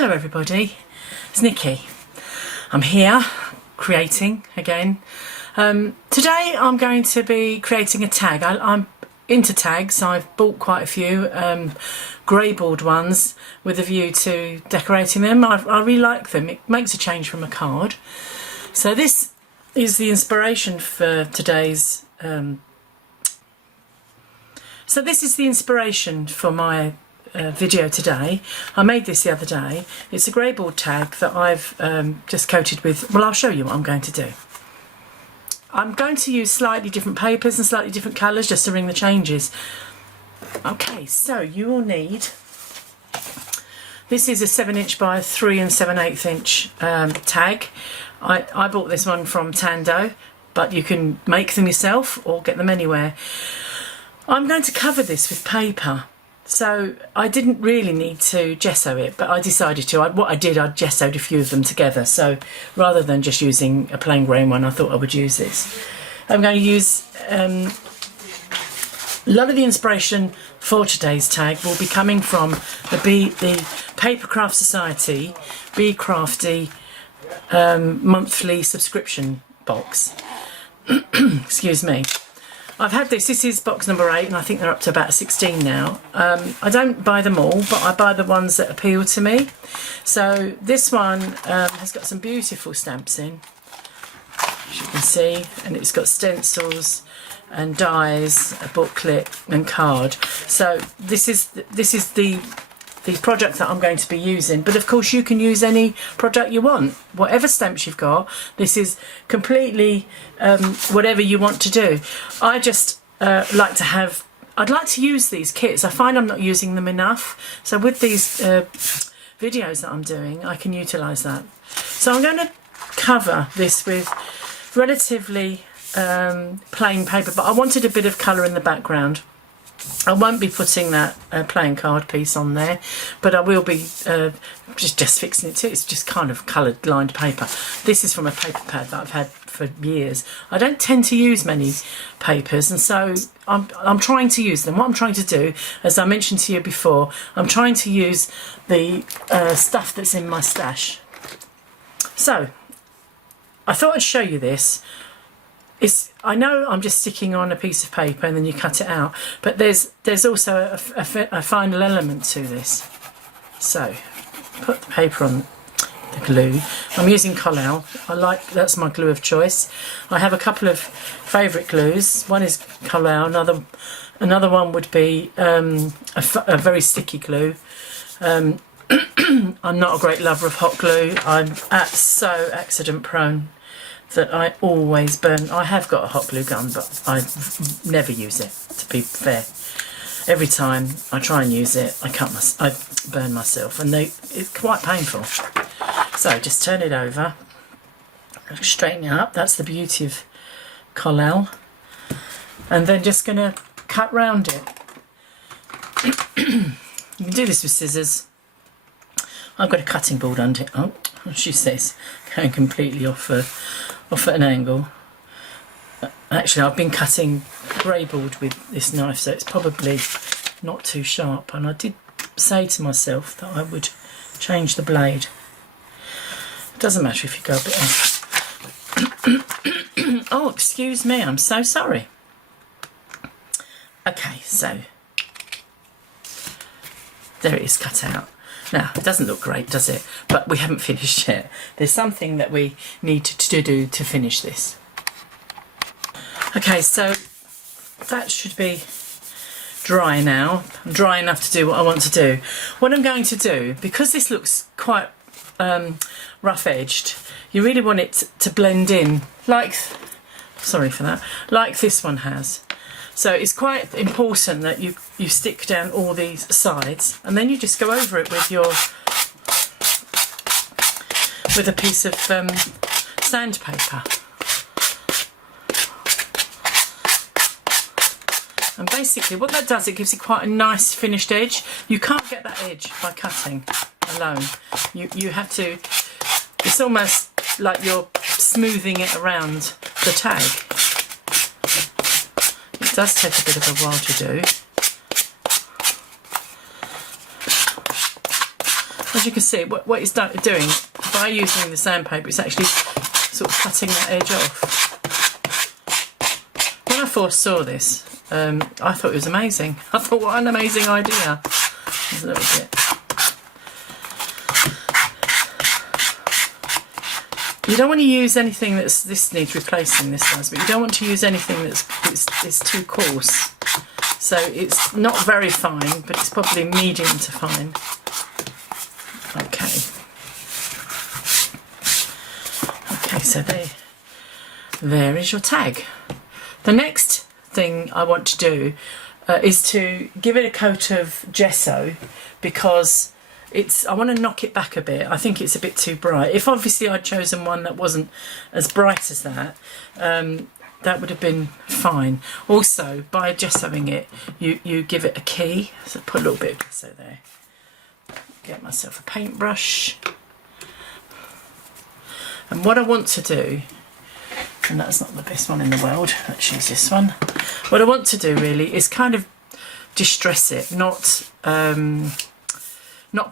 Hello everybody, it's Nicky. I'm here creating again. Today I'm going to be creating a tag. I'm into tags. I've bought quite a few grey board ones with a view to decorating them. I really like them. It makes a change from a card. So this is the inspiration for today's my video today. I made this the other day. It's a grey board tag that I've just coated with, well, I'll show you what I'm going to do. I'm going to use slightly different papers and slightly different colours just to ring the changes. Okay, so you will need, this is a 7" by 3 7/8 inch tag. I bought this one from Tando, but you can make them yourself or get them anywhere. I'm going to cover this with paper. So I didn't really need to gesso it, but I decided to. I gessoed a few of them together. So rather than just using a plain grey one, I thought I would use this. I'm going to use a lot of the inspiration for today's tag will be coming from the Paper Craft Society Be Crafty monthly subscription box. Excuse me. I've had this is box number 8 and I think they're up to about 16 now. I don't buy them all, but I buy the ones that appeal to me. So this one has got some beautiful stamps in, as you can see, and it's got stencils and dies, a booklet and card. So this is the product that I'm going to be using, but of course you can use any product you want, whatever stamps you've got. This is completely whatever you want to do. I just I'd like to use these kits. I find I'm not using them enough, so with these videos that I'm doing I can utilise that. So I'm going to cover this with relatively plain paper, but I wanted a bit of colour in the background. I won't be putting that playing card piece on there, but I will be just fixing it too. It's just kind of coloured lined paper. This is from a paper pad that I've had for years. I don't tend to use many papers, and so I'm trying to use them. What I'm trying to do, as I mentioned to you before, I'm trying to use the stuff that's in my stash. So I thought I'd show you this. I know I'm just sticking on a piece of paper and then you cut it out, but there's also a final element to this. So put the paper on the glue. I'm using Collel. That's my glue of choice. I have a couple of favourite glues. One is Collel. Another one would be a very sticky glue. I'm not a great lover of hot glue. I'm so accident prone that I always burn. I have got a hot glue gun, but I never use it, to be fair. Every time I try and use it, I burn myself, and it's quite painful. So just turn it over, straighten it up. That's the beauty of Collel. And then just going to cut round it. You can do this with scissors. I've got a cutting board under it. Oh, she says, going completely off at an angle. Actually, I've been cutting grey board with this knife, so it's probably not too sharp, and I did say to myself that I would change the blade. It doesn't matter if you go a bit on. Oh, excuse me, I'm so sorry. Okay, so there it is, cut out. Now, it doesn't look great, does it? But we haven't finished yet. There's something that we need to do to finish this. Okay, so that should be dry now. I'm dry enough to do what I want to do. What I'm going to do, because this looks quite rough-edged, you really want it to blend in, like this one has. So it's quite important that you stick down all these sides, and then you just go over it with a piece of sandpaper. And basically what that does, it gives it quite a nice finished edge. You can't get that edge by cutting alone. You have to, it's almost like you're smoothing it around the tag. It does take a bit of a while to do. as you can see, what it's doing by using the sandpaper, it's actually sort of cutting that edge off. When I first saw this, I thought it was amazing. I thought, what an amazing idea. There's a little bit. You don't want to use anything this needs replacing, this does, but you don't want to use anything that's too coarse. So it's not very fine, but it's probably medium to fine. Okay. Okay, so there is your tag. The next thing I want to do is to give it a coat of gesso, because I want to knock it back a bit. I think it's a bit too bright. If obviously I'd chosen one that wasn't as bright as that, that would have been fine. Also, by gessoing it, you give it a key. So put a little bit of gesso there. Get myself a paintbrush. And what I want to do, and that's not the best one in the world, let's use this one. What I want to do really is kind of distress it, not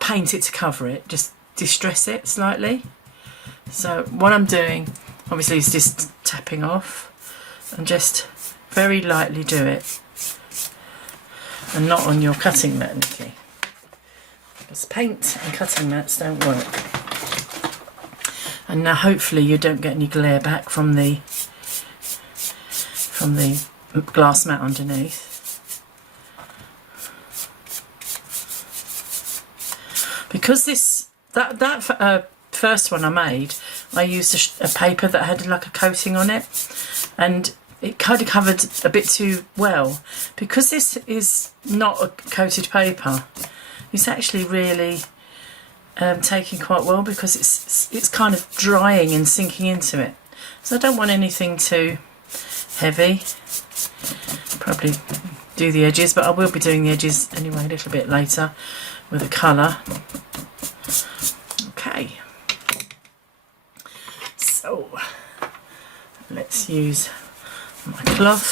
paint it to cover it, just distress it slightly. So what I'm doing obviously is just tapping off and just very lightly do it, and not on your cutting mat, Nicky, because paint and cutting mats don't work. And now hopefully you don't get any glare back from the glass mat underneath. Because that first one I made, I used a paper that had like a coating on it, and it kind of covered a bit too well. Because this is not a coated paper, it's actually really taking quite well, because it's kind of drying and sinking into it. So I don't want anything too heavy. Probably do the edges, but I will be doing the edges anyway a little bit later with a colour. Okay, so let's use my cloth.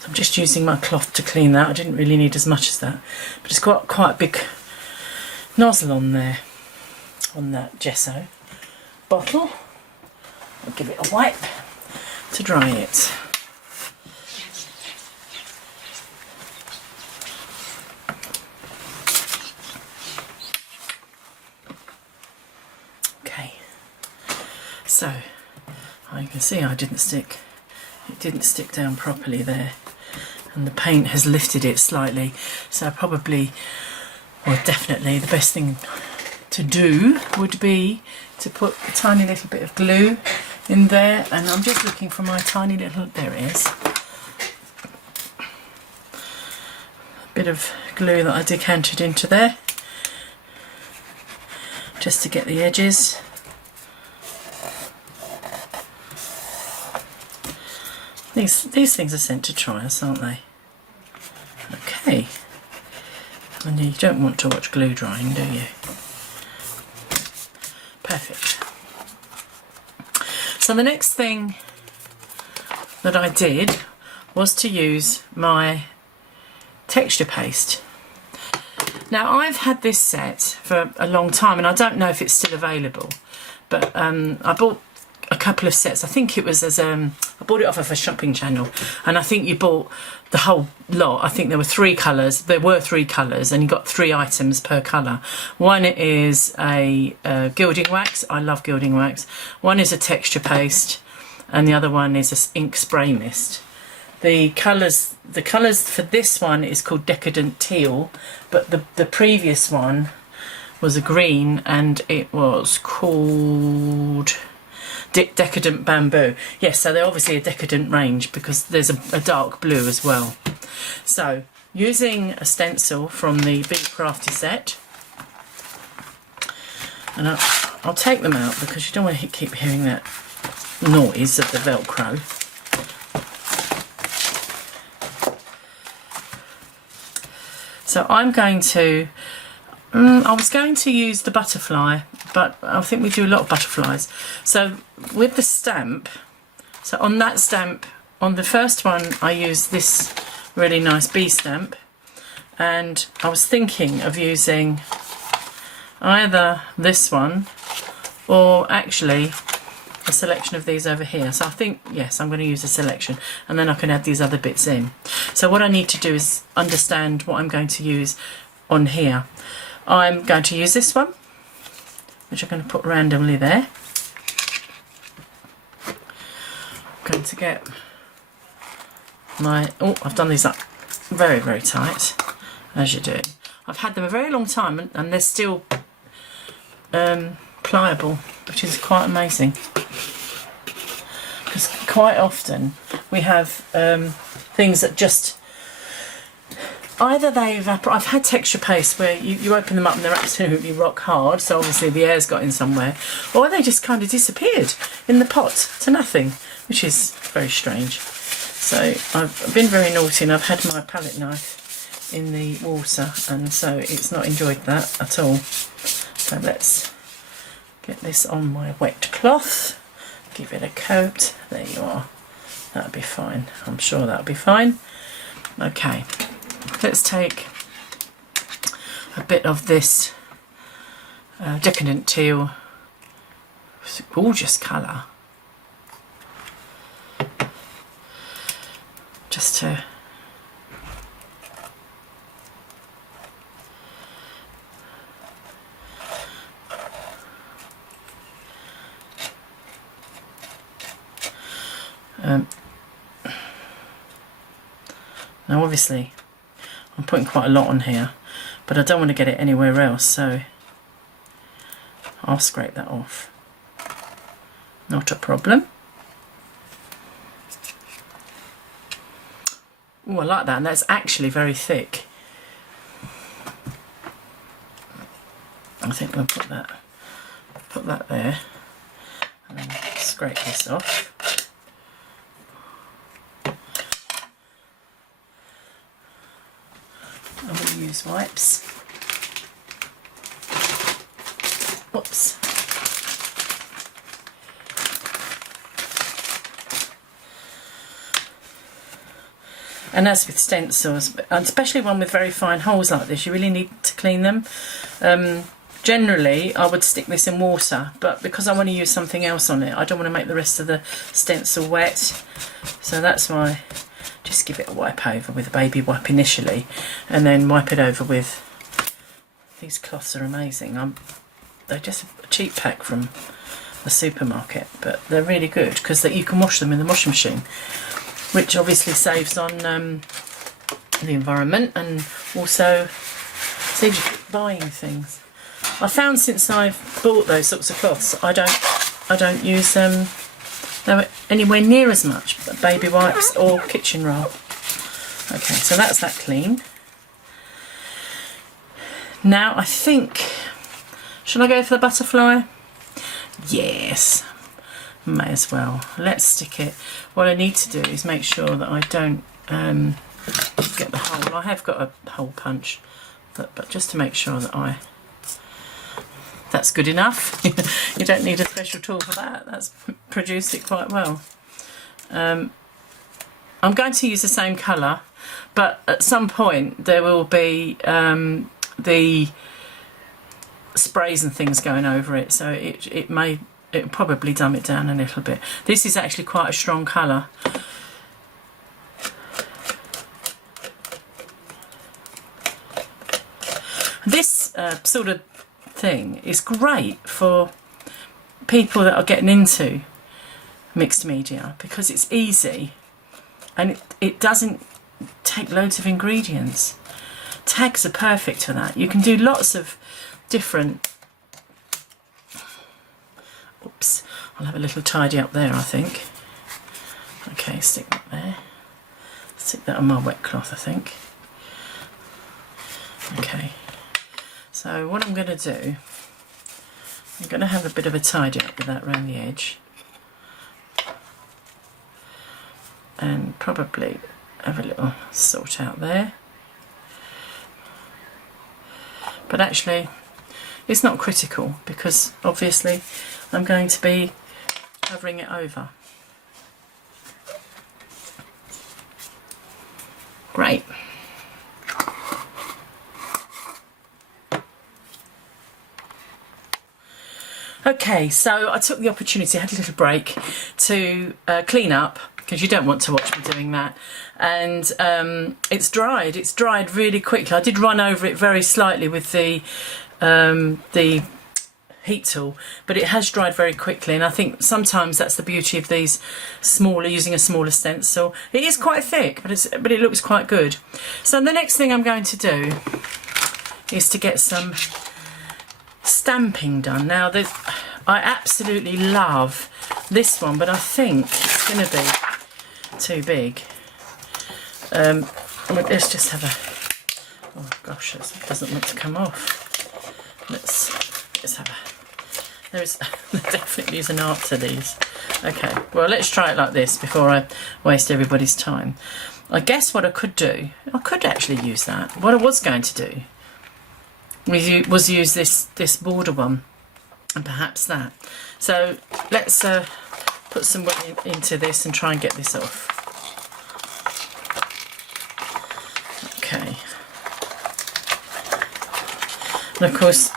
So I'm just using my cloth to clean that. I didn't really need as much as that, but it's got quite a big nozzle on there, on that gesso bottle. I'll give it a wipe to dry it. Okay, so you can see it didn't stick down properly there, and the paint has lifted it slightly, so probably, or definitely, the best thing to do would be to put a tiny little bit of glue in there. And I'm just looking for my tiny little, there it is, a bit of glue that I decanted into there just to get the edges. These things are sent to try us, aren't they? Okay. And you don't want to watch glue drying, do you? Perfect. So the next thing that I did was to use my texture paste. Now I've had this set for a long time, and I don't know if it's still available, but I bought a couple of sets. I think it was I bought it off of a shopping channel, and I think you bought the whole lot. I think there were three colours, and you got 3 items per colour. One is a gilding wax. I love gilding wax. One is a texture paste, and the other one is an ink spray mist. The colours for this one is called Decadent Teal, but the previous one was a green, and it was called Decadent Bamboo. Yes, so they're obviously a decadent range, because there's a dark blue as well. So using a stencil from the Be Crafty set, and I'll take them out because you don't want to keep hearing that noise of the Velcro. So I'm going to, I was going to use the butterfly, but I think we do a lot of butterflies. So with the stamp, so on that stamp, on the first one, I used this really nice bee stamp, and I was thinking of using either this one or actually a selection of these over here. So I think, yes, I'm going to use a selection, and then I can add these other bits in. So what I need to do is understand what I'm going to use on here. I'm going to use this one, which I'm going to put randomly there. I'm going to get my, oh, I've done these up very, very tight, as you do. I've had them a very long time, and they're still pliable, which is quite amazing. Because quite often we have things that just either they evaporate. I've had texture paste where you open them up and they're absolutely rock hard, so obviously the air's got in somewhere, or they just kind of disappeared in the pot to nothing, which is very strange. So I've been very naughty, and I've had my palette knife in the water, and so it's not enjoyed that at all. So let's get this on my wet cloth, give it a coat. There you are. That'll be fine. I'm sure that'll be fine. Okay, let's take a bit of this decadent teal. It's a gorgeous colour. Just to now obviously I'm putting quite a lot on here, but I don't want to get it anywhere else, so I'll scrape that off. Not a problem. Oh, I like that, and that's actually very thick. I think we'll put that there, and then scrape this off. I'm going to use wipes. Whoops. And as with stencils, and especially one with very fine holes like this, you really need to clean them. Generally, I would stick this in water, but because I want to use something else on it, I don't want to make the rest of the stencil wet. So that's why just give it a wipe over with a baby wipe initially, and then wipe it over with, these cloths are amazing. They're just a cheap pack from the supermarket, but they're really good because you can wash them in the washing machine, which obviously saves on the environment, and also saves you buying things. I found since I've bought those sorts of cloths, I don't use them anywhere near as much baby wipes or kitchen roll. Okay, so that's that clean. Now I think, should I go for the butterfly? Yes, may as well. Let's stick it. What I need to do is make sure that I don't get the hole. I have got a hole punch, but just to make sure that that's good enough. You don't need a special tool for that. That's produced it quite well. I'm going to use the same colour, but at some point there will be the sprays and things going over it, so it'll probably dumb it down a little bit. This is actually quite a strong colour. This sort of thing is great for people that are getting into mixed media because it's easy and it doesn't take loads of ingredients. Tags are perfect for that. You can do lots of different, oops, I'll have a little tidy up there, I think. Okay, stick that there. Stick that on my wet cloth, I think. Okay, so what I'm going to do, I'm going to have a bit of a tidy up with that around the edge, and probably have a little sort out there. But actually it's not critical because obviously I'm going to be covering it over. Great. Okay, so I took the opportunity, I had a little break to clean up, because you don't want to watch me doing that. And it's dried really quickly. I did run over it very slightly with the heat tool, but it has dried very quickly, and I think sometimes that's the beauty of these smaller, using a smaller stencil. It is quite thick, but it looks quite good. So the next thing I'm going to do is to get some stamping done. Now I absolutely love this one, but I think it's going to be too big. Let's just have a, oh gosh, it doesn't want to come off. Let's have a, there definitely is an art to these. Okay, well, let's try it like this before I waste everybody's time. I guess what I could do, I could actually use that. What I was going to do was use this border one, and perhaps that. So let's put some weight into this and try and get this off. Okay. And of course,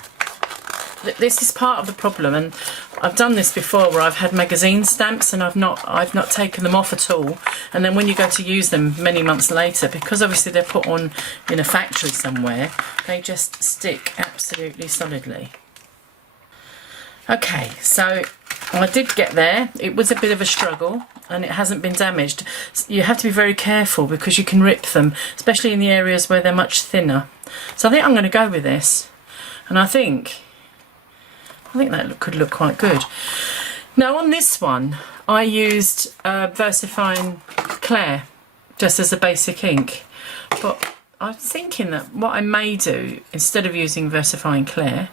this is part of the problem, and I've done this before where I've had magazine stamps and I've not taken them off at all, and then when you go to use them many months later, because obviously they're put on in a factory somewhere, they just stick absolutely solidly. Okay, so I did get there. It was a bit of a struggle and it hasn't been damaged. You have to be very careful because you can rip them, especially in the areas where they're much thinner. So I think I'm going to go with this, and I think that could look quite good. Now on this one, I used VersaFine Clair just as a basic ink, but I'm thinking that what I may do instead of using VersaFine Clair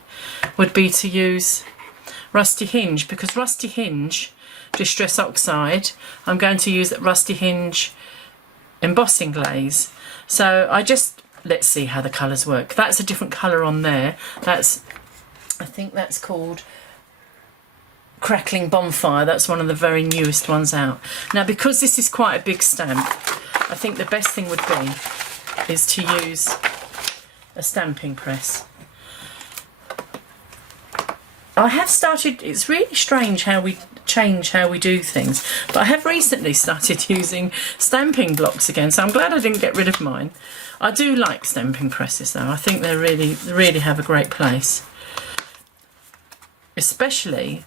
would be to use Rusty Hinge, because Rusty Hinge Distress Oxide, I'm going to use Rusty Hinge embossing glaze. So let's see how the colours work. That's a different colour on there. I think that's called Crackling Bonfire. That's one of the very newest ones out. Now, because this is quite a big stamp, I think the best thing would be is to use a stamping press. I have started, it's really strange how we change how we do things, but I have recently started using stamping blocks again, so I'm glad I didn't get rid of mine. I do like stamping presses though. I think they really have a great place. Especially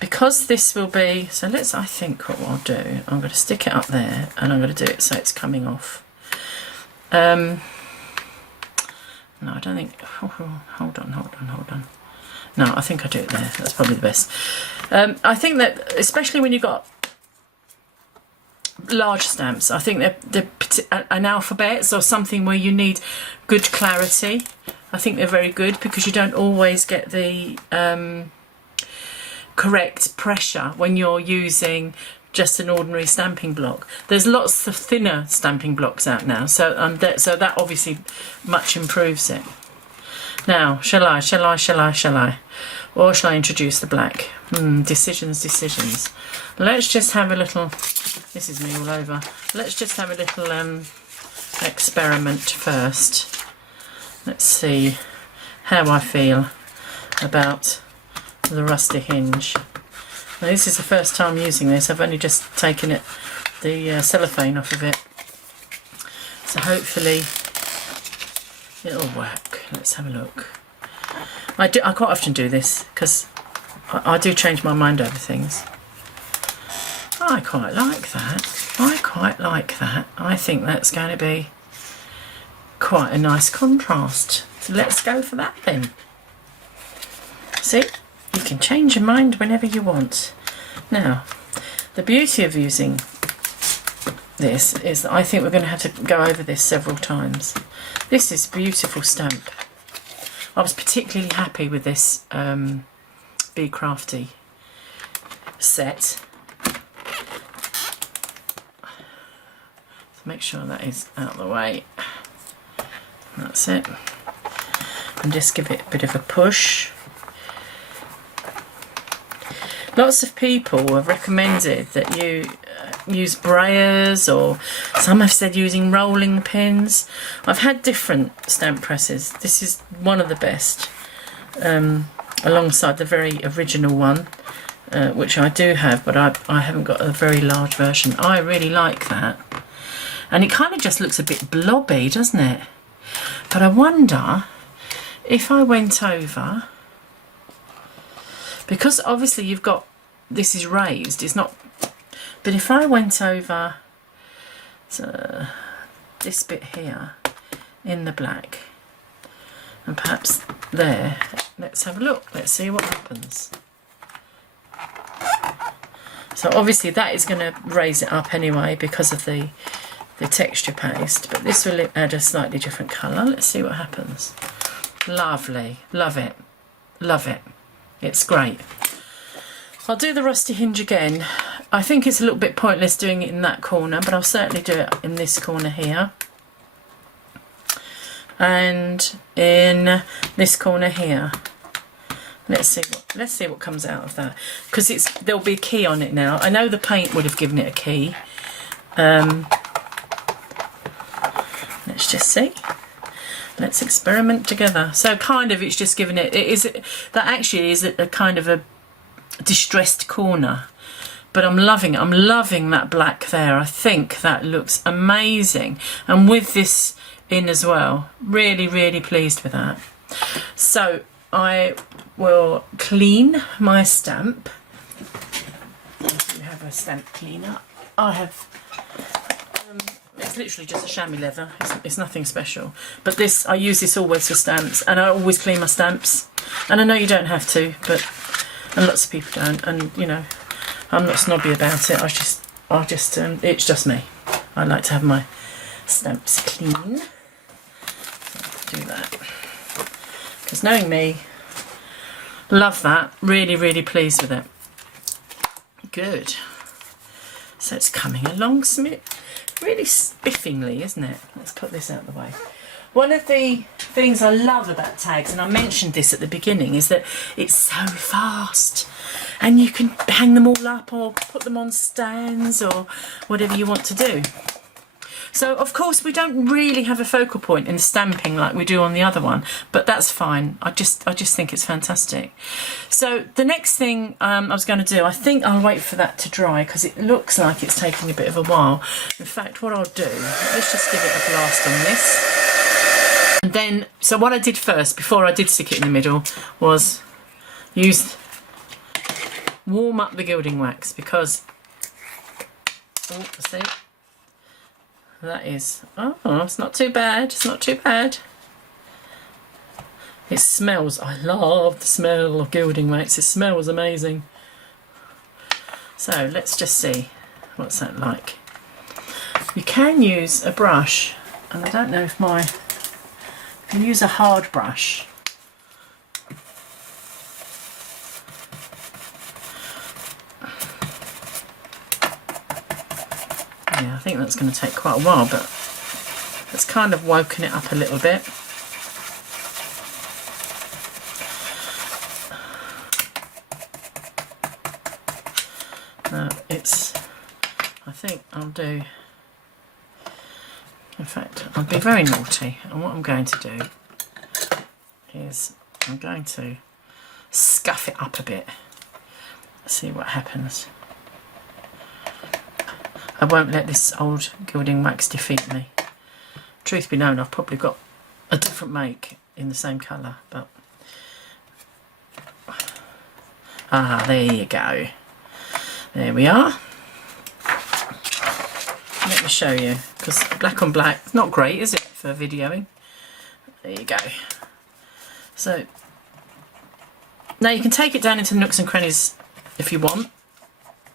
because this will be, so I think what I'll do, I'm going to stick it up there and I'm going to do it so it's coming off. No, I don't think, hold on. No, I think I do it there, that's probably the best. I think that, especially when you've got large stamps, I think they're an alphabets or something where you need good clarity. I think they're very good because you don't always get the correct pressure when you're using just an ordinary stamping block. There's lots of thinner stamping blocks out now, so that obviously much improves it. Now, shall I? Or shall I introduce the black? Decisions. Let's just have a little, this is me all over. Let's just have a little experiment first. Let's see how I feel about the Rusty Hinge. Now, this is the first time using this. I've only just taken the cellophane off of it. So hopefully it'll work. Let's have a look. I quite often do this because I do change my mind over things. I quite like that. I think that's going to be quite a nice contrast. So let's go for that then. See, you can change your mind whenever you want. Now, the beauty of using this is that I think we're going to have to go over this several times. This is a beautiful stamp. I was particularly happy with this Be Crafty set. So make sure that is out of the way. That's it. And just give it a bit of a push. Lots of people have recommended that you use brayers, or some have said using rolling pins. I've had different stamp presses. This is one of the best. alongside the very original one, which I do have, but I haven't got a very large version. I really like that. And it kind of just looks a bit blobby, doesn't it? But I wonder if I went over, because obviously you've got, this is raised, it's not, but if I went over to this bit here in the black, and perhaps there, let's have a look, let's see what happens. So obviously that is going to raise it up anyway because of the texture paste, but this will add a slightly different colour. Let's see what happens. Lovely, love it, love it. It's great. I'll do the rusty hinge again. I think it's a little bit pointless doing it in that corner, but I'll certainly do it in this corner here. And in this corner here. Let's see what comes out of that, because there'll be a key on it now. I know the paint would have given it a key. Let's just see. Let's experiment together. So kind of it's just giving it that actually is a kind of a distressed corner, but I'm loving it. I'm loving that black there. I think that looks amazing, and with this in as well, really, really pleased with that. So I will clean my stamp. You have a stamp cleaner. I have it's literally just a chamois leather. It's nothing special, but this, I use this always for stamps, and I always clean my stamps. And I know you don't have to, but, and lots of people don't, and you know, I'm not snobby about it. It's just me. I like to have my stamps clean. So do that, because knowing me, love that. Really, really pleased with it. Good. So it's coming along smooth, really spiffingly, isn't it? Let's put this out of the way. One of the things I love about tags, and I mentioned this at the beginning, is that it's so fast, and you can hang them all up or put them on stands or whatever you want to do. So of course we don't really have a focal point in stamping like we do on the other one, but that's fine. I just think it's fantastic. So the next thing I was going to do, I think I'll wait for that to dry because it looks like it's taking a bit of a while. In fact, what I'll do, let's just give it a blast on this. And then, so what I did first, before I did stick it in the middle, was warm up the gilding wax, because, oh, see? That is, oh, it's not too bad, it's not too bad. It smells, I love the smell of gilding wax, it smells amazing. So let's just see, what's that like? You can use a brush, and I don't know if you can use a hard brush. Yeah, I think that's going to take quite a while, but it's kind of woken it up a little bit. I think I'll do, in fact, I'll be very naughty, and what I'm going to do is I'm going to scuff it up a bit. Let's see what happens. I won't let this old gilding wax defeat me. Truth be known, I've probably got a different make in the same colour, but... Ah, there you go. There we are. Let me show you, because black on black, it's not great, is it, for videoing? There you go. So, now you can take it down into the nooks and crannies if you want,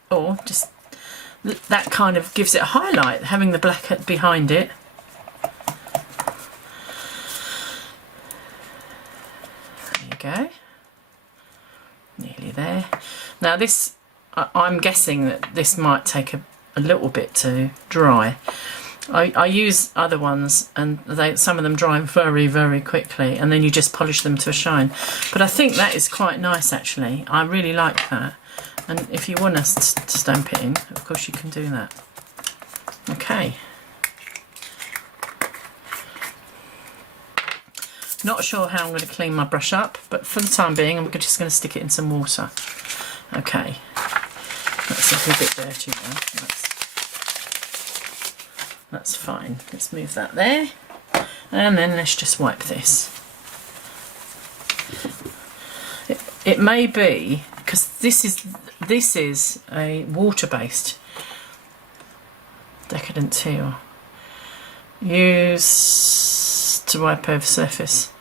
or just... that kind of gives it a highlight, having the black behind it. There you go. Nearly there. Now this, I'm guessing that this might take a little bit to dry. I use other ones, and some of them dry very, very quickly, and then you just polish them to a shine. But I think that is quite nice, actually. I really like that. And if you want us to stamp it in, of course you can do that. Okay. Not sure how I'm going to clean my brush up, but for the time being I'm just going to stick it in some water. Okay, that's looking a bit dirty now. That's fine. Let's move that there, and then let's just wipe this. It may be because this is a water-based Decadent Teal. Use to wipe over surface.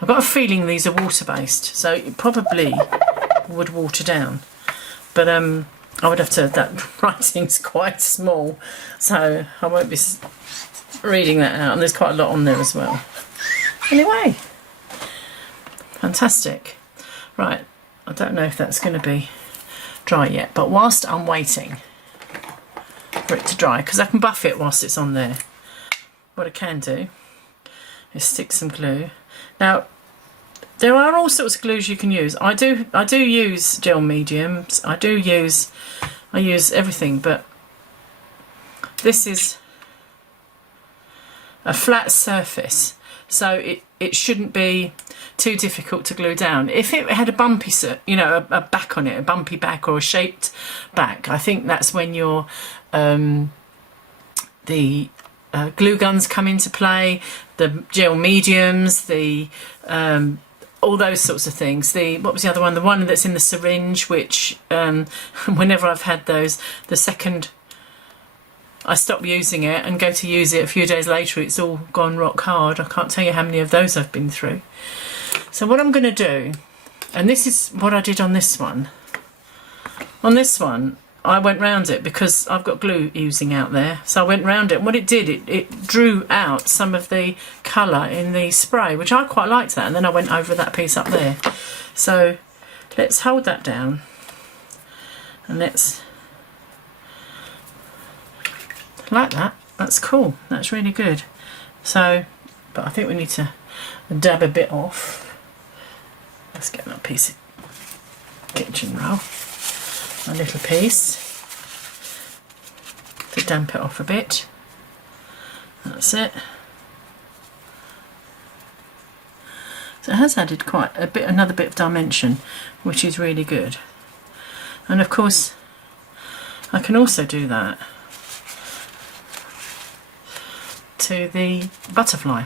I've got a feeling these are water-based, so it probably would water down. But I would have to. That writing's quite small, so I won't be reading that out. And there's quite a lot on there as well. Anyway, fantastic. Right, I don't know if that's going to be dry yet, but whilst I'm waiting for it to dry, because I can buff it whilst it's on there, what I can do is stick some glue. Now, there are all sorts of glues you can use. I do use gel mediums. I use everything, but this is a flat surface, so it shouldn't be too difficult to glue down. If it had a bumpy, you know, a back on it, a bumpy back or a shaped back, I think that's when your the glue guns come into play, the gel mediums, the all those sorts of things. What was the other one? The one that's in the syringe, which whenever I've had those, the second I stop using it and go to use it a few days later, it's all gone rock hard. I can't tell you how many of those I've been through. So what I'm going to do, and this is what I did on this one. On this one, I went round it because I've got glue oozing out there. So I went round it, and what it did, it drew out some of the colour in the spray, which I quite liked that. And then I went over that piece up there. So let's hold that down, and let's, like that. That's cool. That's really good. So, but I think we need to dab a bit off. Let's get that piece of kitchen roll, a little piece, to damp it off a bit. That's it. So it has added quite a bit, another bit of dimension, which is really good. And of course, I can also do that to the butterfly.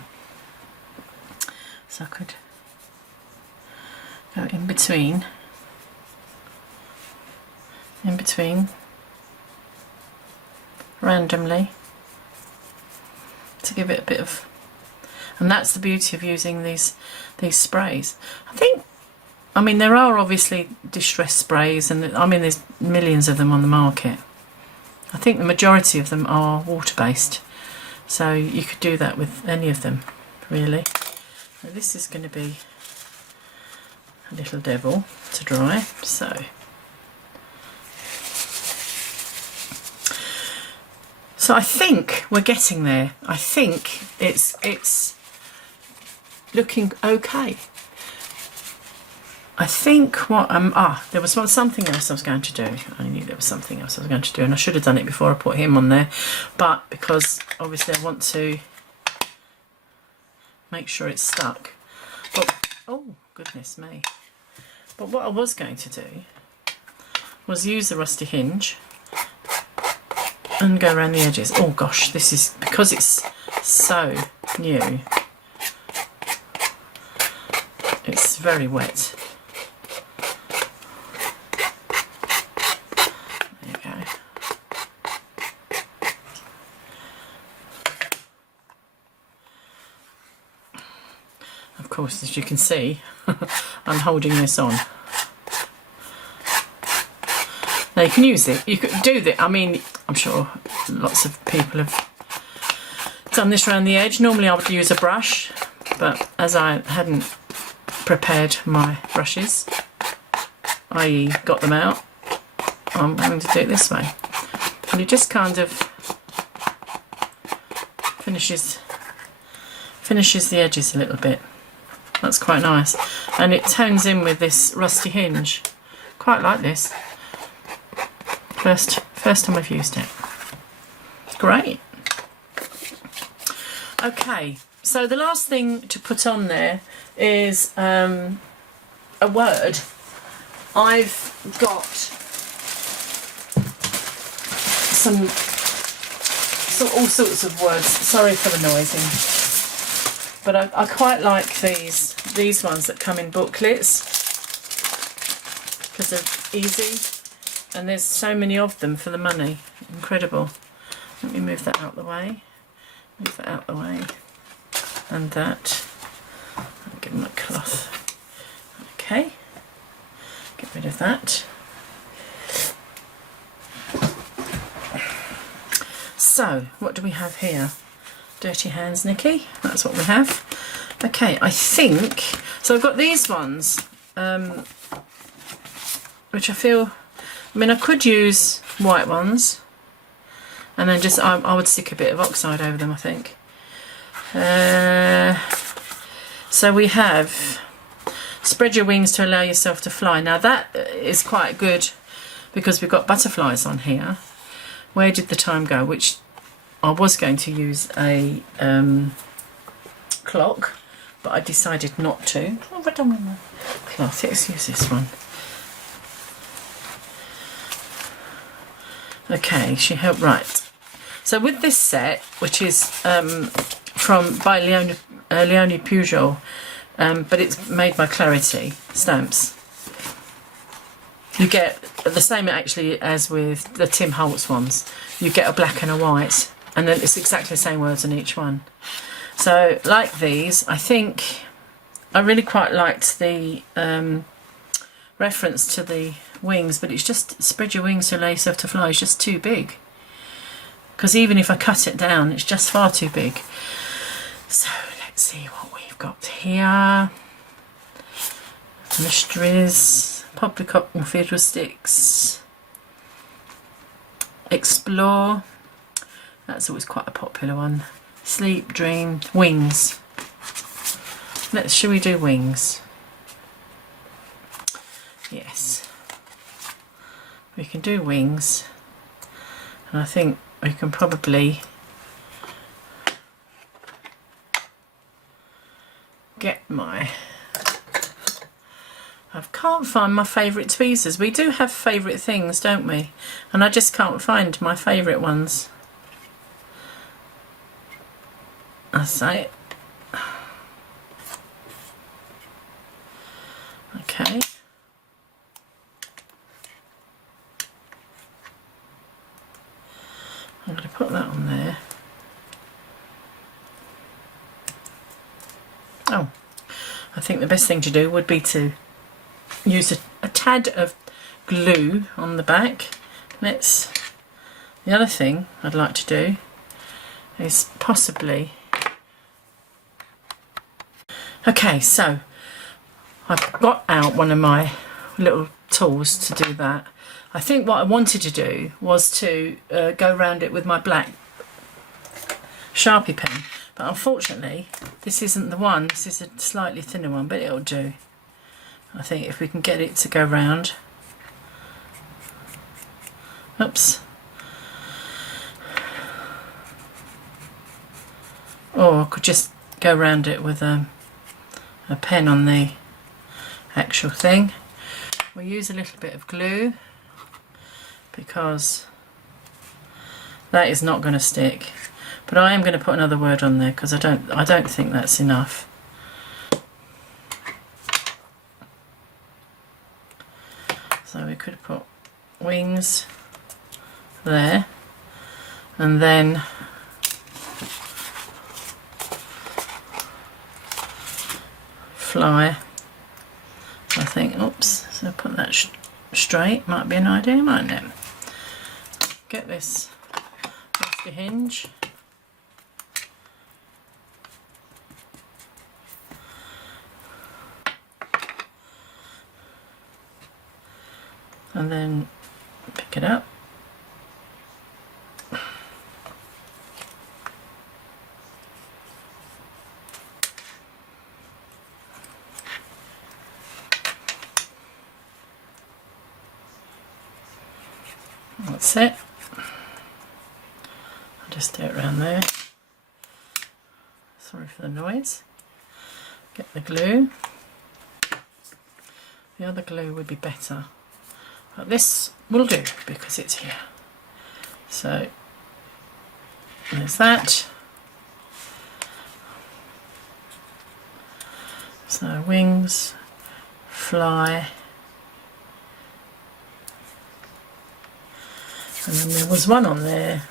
So I could go in between randomly to give it a bit of, and that's the beauty of using these sprays. I mean there are obviously distress sprays, and I mean there's millions of them on the market. I think the majority of them are water-based, so you could do that with any of them really. Now this is going to be a little devil to dry, so I think we're getting there. I think it's looking okay. I think what there was something else I was going to do. I knew there was something else I was going to do, and I should have done it before I put him on there, but because obviously I want to make sure it's stuck. But, oh goodness me. But what I was going to do was use the rusty hinge and go around the edges. Oh gosh, this is, because it's so new, it's very wet. There you go. Of course, as you can see, I'm holding this on. Now you can use it, you could do that. I mean, I'm sure lots of people have done this around the edge. Normally I would use a brush, but as I hadn't prepared my brushes, i.e. got them out, I'm having to do it this way. And it just kind of finishes the edges a little bit. That's quite nice, and it tones in with this rusty hinge. Quite like this. First time I've used it. Great. Okay, So the last thing to put on there is a word. I've got all sorts of words. Sorry for the noising, but I quite like these ones that come in booklets because they're easy, and there's so many of them for the money. Incredible. Let me move that out the way. Move that out the way. And that. I'll give them a cloth. Okay. Get rid of that. So, what do we have here? Dirty hands, Nicky. That's what we have. Okay, I think... So I've got these ones, which I feel... I mean, I could use white ones. And then just, I would stick a bit of oxide over them, I think. So we have spread your wings to allow yourself to fly. Now that is quite good because we've got butterflies on here. Where did the time go? Which I was going to use a clock, but I decided not to. What have I done with my cloth? Let's use this one. Okay, she helped. Right. So with this set, which is by Leone Pujol, but it's made by Clarity Stamps, you get the same actually as with the Tim Holtz ones. You get a black and a white, and then it's exactly the same words on each one. So like these, I think I really quite liked the reference to the wings, but it's just spread your wings to allow yourself to fly. It's just too big. Because even if I cut it down, it's just far too big. So let's see what we've got here. Mysteries, Poppycock and Fiddlesticks, Explore, that's always quite a popular one. Sleep, Dream, Wings. Shall we do Wings? Yes. We can do Wings. And I think we can probably get my... I can't find my favourite tweezers. We do have favourite things, don't we? And I just can't find my favourite ones. That's it. Okay. I'm going to put that on there. Oh, I think the best thing to do would be to use a tad of glue on the back. The other thing I'd like to do is possibly... Okay, so I've got out one of my little tools to do that. I think what I wanted to do was to go around it with my black Sharpie pen, but unfortunately this isn't the one. This is a slightly thinner one, but it'll do. I think if we can get it to go round. Oops. Or I could just go round it with a pen on the actual thing. We'll use a little bit of glue because that is not going to stick. But I am going to put another word on there because I don't think that's enough. So we could put wings there, and then fly. I think, oops, so put that straight, might be an idea, mightn't it? Get this off the hinge. And then pick it up. That's it. I'll just do it around there. Sorry for the noise. Get the glue. The other glue would be better, but this will do because it's here. So there's that. So wings, fly, and then there was one on there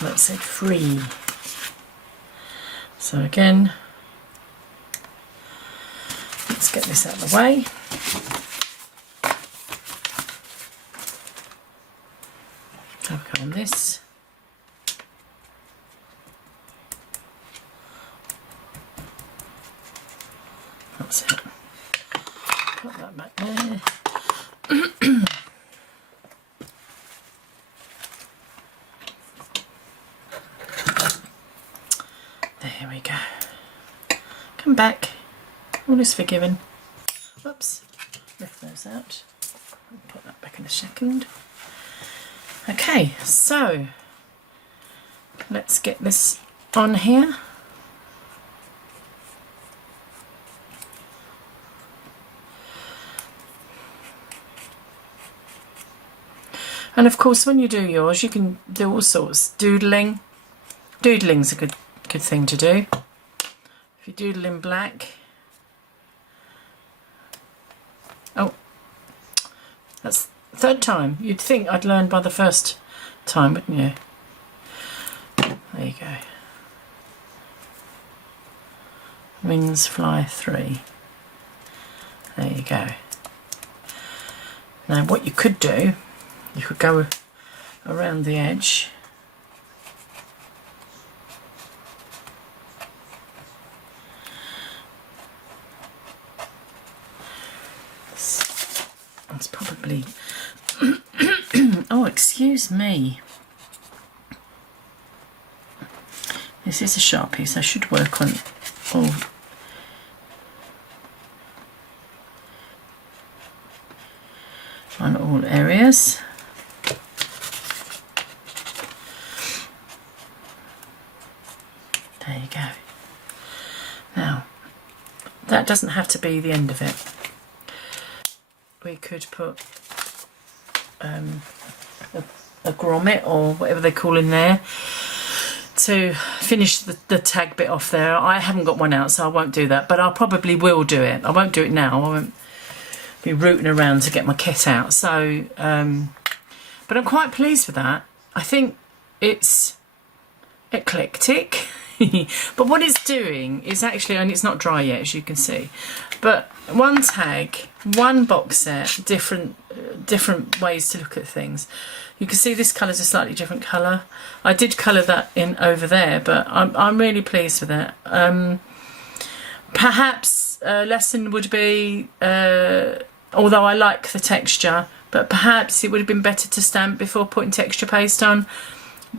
that said free. So again, let's get this out of the way. Have a go on this. That's it. Put that back there. There we go. Come back. All is forgiven. Whoops. Lift those out. I'll put that back in a second. Okay, so let's get this on here. And of course, when you do yours, you can do all sorts. Doodling. Doodling's a good thing to do. If you doodle in black. Oh, that's the third time. You'd think I'd learned by the first time, wouldn't you? There you go. Wings, fly, 3. There you go. Now what you could do, you could go around the edge. It's probably oh, excuse me. This is a sharp piece. I should work on all areas. There you go. Now, that doesn't have to be the end of it. We could put a grommet or whatever they call in there to finish the tag bit off there. I haven't got one out, so I won't do that, but I probably will do it. I won't do it now. I won't be rooting around to get my kit out. So, but I'm quite pleased with that. I think it's eclectic. But what it's doing is actually, and it's not dry yet as you can see, but one tag, one box set, different ways to look at things. You can see this colour's a slightly different colour. I did colour that in over there, but I'm really pleased with it. Perhaps a lesson would be, although I like the texture, but perhaps it would have been better to stamp before putting texture paste on.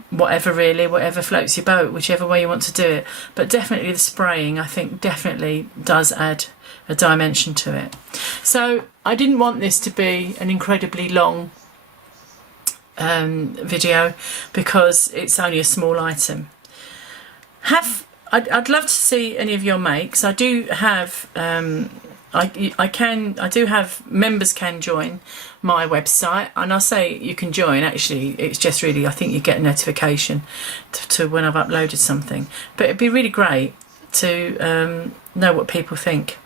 Whatever floats your boat, whichever way you want to do it. But definitely the spraying, I think, definitely does add a dimension to it. So I didn't want this to be an incredibly long video because it's only a small item. I'd love to see any of your makes. I do have I do have members can join my website, and I say you can join, actually it's just really, I think you get a notification to when I've uploaded something, but it'd be really great to know what people think.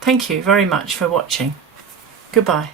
Thank you very much for watching. Goodbye.